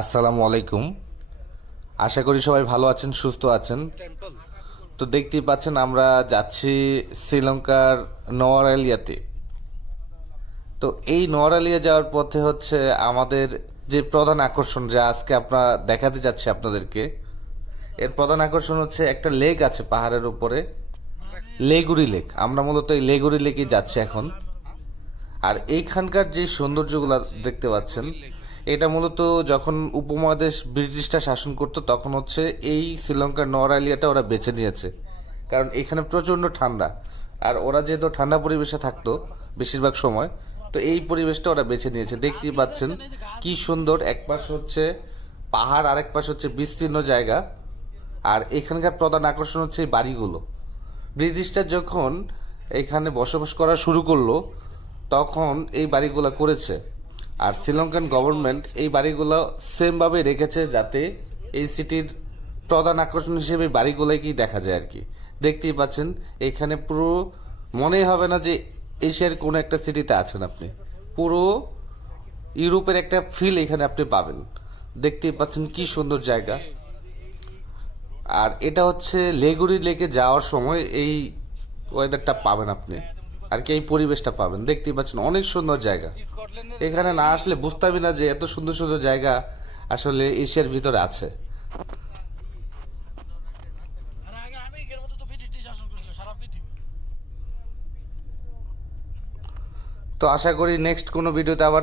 আসসালামু আলাইকুম। আশা করি সবাই ভালো আছেন, সুস্থ আছেন। তো দেখতেই পাচ্ছেন, আমরা যাচ্ছি শ্রীলঙ্কার নোয়ারালিয়াতে তো এই নোয়ারালিয়া যাওয়ার পথে হচ্ছে আমাদের যে প্রধান আকর্ষণ যা আজকে আমরা দেখাতে যাচ্ছি আপনাদেরকে, এর প্রধান আকর্ষণ হচ্ছে একটা লেক আছে পাহাড়ের উপরে, লেগুড়ি লেক। আমরা মূলত এই লেগুড়ি লেকে যাচ্ছি এখন। আর এইখানকার যে সৌন্দর্যগুলো দেখতে পাচ্ছেন, এটা মূলত যখন উপমহাদেশ ব্রিটিশরা শাসন করতো, তখন হচ্ছে এই শ্রীলঙ্কার নরালিয়াটা ওরা বেছে নিয়েছে। কারণ এখানে প্রচণ্ড ঠান্ডা। আর ওরা যেহেতু ঠান্ডা পরিবেশে থাকতো বেশিরভাগ সময়, তো এই পরিবেশটা ওরা বেছে নিয়েছে। দেখতেই পাচ্ছেন কি সুন্দর, এক পাশ হচ্ছে পাহাড়, আরেক পাশ হচ্ছে বিস্তীর্ণ জায়গা। আর এখানকার প্রধান আকর্ষণ হচ্ছে এই বাড়িগুলো। ব্রিটিশরা যখন এখানে বসবাস করা শুরু করল তখন এই বাড়িগুলো করেছে। আর শ্রীলঙ্কান গভর্নমেন্ট এই বাড়িগুলো সেমভাবে রেখেছে যাতে এই সিটির প্রধান আকর্ষণ হিসেবে বাড়িগুলোকেই দেখা যায় আর কি। দেখতেই পাচ্ছেন, এখানে পুরো মনেই হবে না যে এশিয়ার কোনো একটা সিটিতে আছেন আপনি। পুরো ইউরোপের একটা ফিল এখানে আপনি পাবেন। দেখতেই পাচ্ছেন কি সুন্দর জায়গা। আর এটা হচ্ছে লেগুড়ি লেকে যাওয়ার সময় এই ওয়েদারটা পাবেন আপনি। আর কি এই পরিবেশটা পাবেন। দেখতেই পাচ্ছেন, অনেক সুন্দর জায়গা। এখানে না আসলে বুঝতামই না যে এত সুন্দর সুন্দর জায়গা আসলে এশিয়ার ভিতরে আছে। তো আশা করি নেক্সট কোনো ভিডিওতে আবার